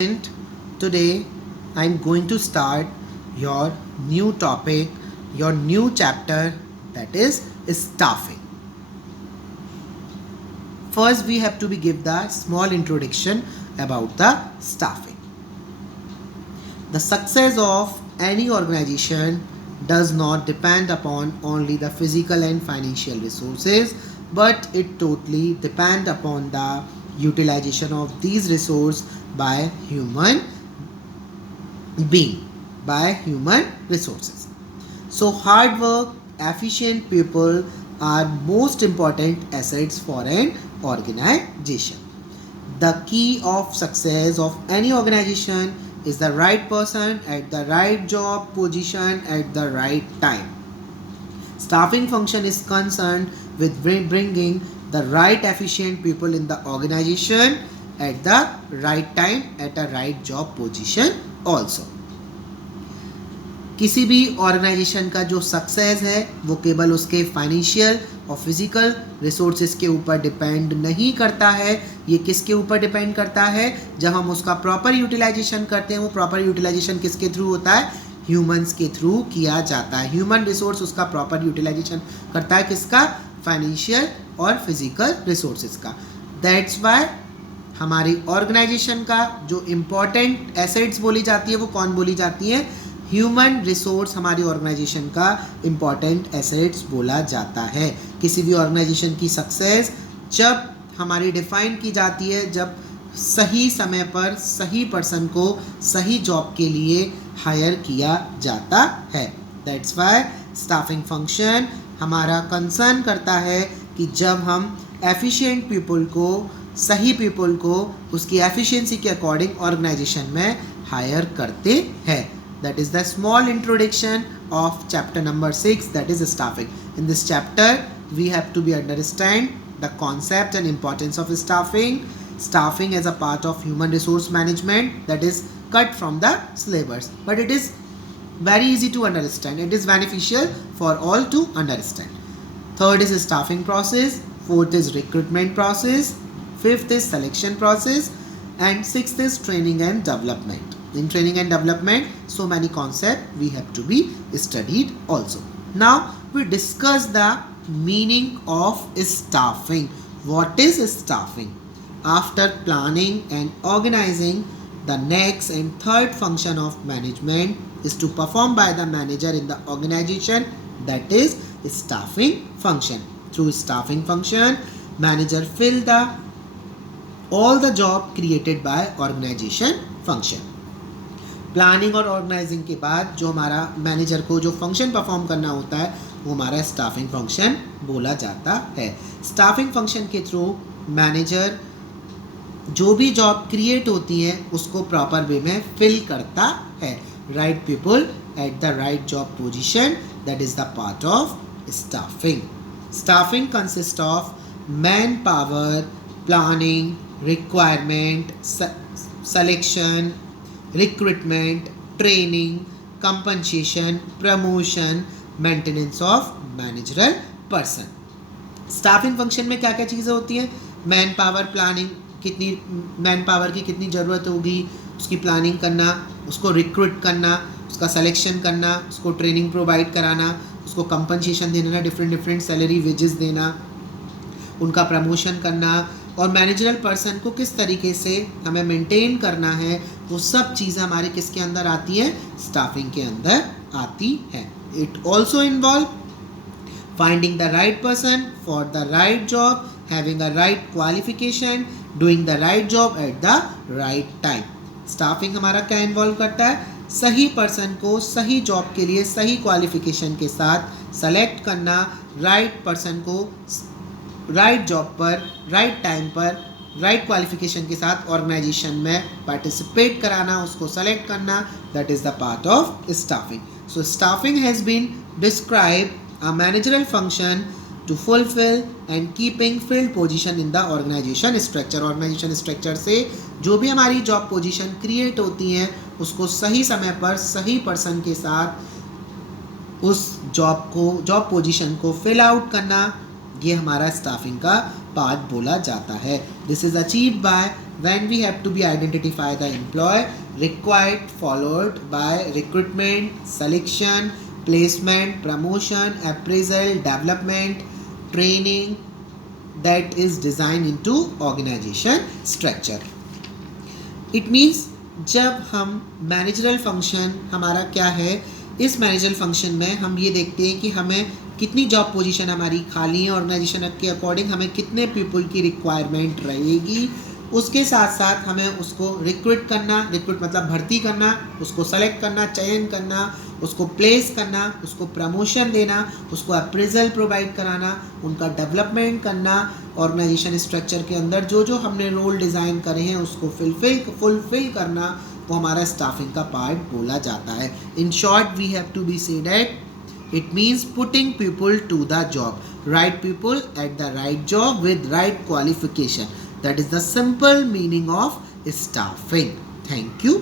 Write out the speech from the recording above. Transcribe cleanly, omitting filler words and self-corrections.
And today I'm going to start your new topic, your new chapter, that is staffing. First, we have to give the small introduction about the staffing. The success of any organization does not depend upon only the physical and financial resources, but it totally depends upon the utilization of these resources by human being, by human resources. So hard work, efficient people are most important assets for an organization. The key of success of any organization is the right person at the right job position at the right time. Staffing function is concerned with bringing the right efficient people in the organization at the right time at a right job position also. किसी भी organisation का जो success है वो केवल उसके financial और physical resources के ऊपर डिपेंड नहीं करता है. ये किसके ऊपर डिपेंड करता है? जब हम उसका प्रॉपर यूटिलाइजेशन करते हैं, वो प्रॉपर यूटिलाइजेशन किसके थ्रू होता है? ह्यूमंस के थ्रू किया जाता है. ह्यूमन रिसोर्स उसका प्रॉपर यूटिलाइजेशन करता है किसका? फाइनेंशियल और फिजिकल रिसोर्सेज का. दैट्स वाई हमारी ऑर्गेनाइजेशन का जो इम्पोर्टेंट एसेट्स बोली जाती है वो कौन बोली जाती है? ह्यूमन रिसोर्स हमारी ऑर्गेनाइजेशन का इम्पॉर्टेंट एसेट्स बोला जाता है. किसी भी ऑर्गेनाइजेशन की सक्सेस जब हमारी डिफाइन की जाती है जब सही समय पर सही पर्सन को सही जॉब के लिए हायर किया जाता है. दैट्स वाई स्टाफिंग फंक्शन हमारा कंसर्न करता है कि जब हम एफिशिएंट पीपल को, सही पीपल को उसकी एफिशिएंसी के अकॉर्डिंग ऑर्गेनाइजेशन में हायर करते हैं. That is the small introduction of chapter number 6, that is staffing. In this chapter we have to be understand the concept and importance of staffing. Staffing as a part of human resource management, that is cut from the syllabus, but it is very easy to understand. It is beneficial for all to understand. Third is staffing process, fourth is recruitment process, fifth is selection process, and sixth is training and development. In training and development, so many concepts we have to be studied also. Now we discuss the meaning of staffing. What is staffing? After planning and organizing, the next and third function of management is to perform by the manager in the organization, that is staffing function. Through staffing function, manager fill the all the job created by organization function. Planning और organising के बाद जो हमारा manager को जो function perform करना होता है वो हमारा स्टाफिंग फंक्शन बोला जाता है. स्टाफिंग फंक्शन के थ्रू मैनेजर जो भी जॉब क्रिएट होती है उसको प्रॉपर वे में फिल करता है. Right people at the right job position, that is the part of staffing. Staffing consist of man power, planning, requirement, selection, recruitment, training, compensation, promotion, maintenance of managerial person. Staffing function में क्या क्या चीज़ें होती हैं? Man power, planning, कितनी man power की कितनी ज़रूरत होगी उसकी प्लानिंग करना, उसको रिक्रूट करना, उसका सिलेक्शन करना, उसको ट्रेनिंग प्रोवाइड कराना, उसको कंपनसेशन देना, डिफरेंट सैलरी वेजेस देना, उनका प्रमोशन करना, और मैनेजरल पर्सन को किस तरीके से हमें मेंटेन करना है, वो सब चीज़ें हमारे किसके अंदर आती है? स्टाफिंग के अंदर आती है. It also involve finding the right person for the right job, having a right qualification, doing the right job at the right time. Staffing हमारा क्या इन्वॉल्व करता है? सही पर्सन को सही जॉब के लिए सही क्वालिफिकेशन के साथ सेलेक्ट करना, राइट पर्सन को राइट जॉब पर राइट टाइम पर राइट क्वालिफिकेशन के साथ ऑर्गेनाइजेशन में पार्टिसिपेट कराना, उसको सेलेक्ट करना, that is the part of staffing. So staffing has been describe a managerial function to fulfil and keeping filled position in the organisation structure. Organisation structure से जो भी हमारी जॉब पोजीशन क्रिएट होती हैं उसको सही समय पर सही पर्सन के साथ उस जॉब पोजीशन को फिल आउट करना, ये हमारा स्टाफिंग का पार्ट बोला जाता है. This is achieved by when we have to be identify the employee required, followed by recruitment, selection, placement, promotion, appraisal, development, training, that is designed into organization structure. It means जब हम managerial function हमारा क्या है, इस managerial function में हम ये देखते हैं कि हमें कितनी जॉब पोजीशन हमारी खाली है, ऑर्गेनाइजेशन के अकॉर्डिंग हमें कितने पीपल की रिक्वायरमेंट रहेगी, उसके साथ साथ हमें उसको रिक्रूट करना, रिक्रूट मतलब भर्ती करना, उसको सेलेक्ट करना, चयन करना, उसको प्लेस करना, उसको प्रमोशन देना, उसको अप्रेजल प्रोवाइड कराना, उनका डेवलपमेंट करना, ऑर्गेनाइजेशन स्ट्रक्चर के अंदर जो जो हमने रोल डिज़ाइन करे हैं उसको फुलफिल करना, वो हमारा स्टाफिंग का पार्ट बोला जाता है. In short we have to be say that it means putting people to the job, right people at the right job with right qualification. That is the simple meaning of staffing. Thank you.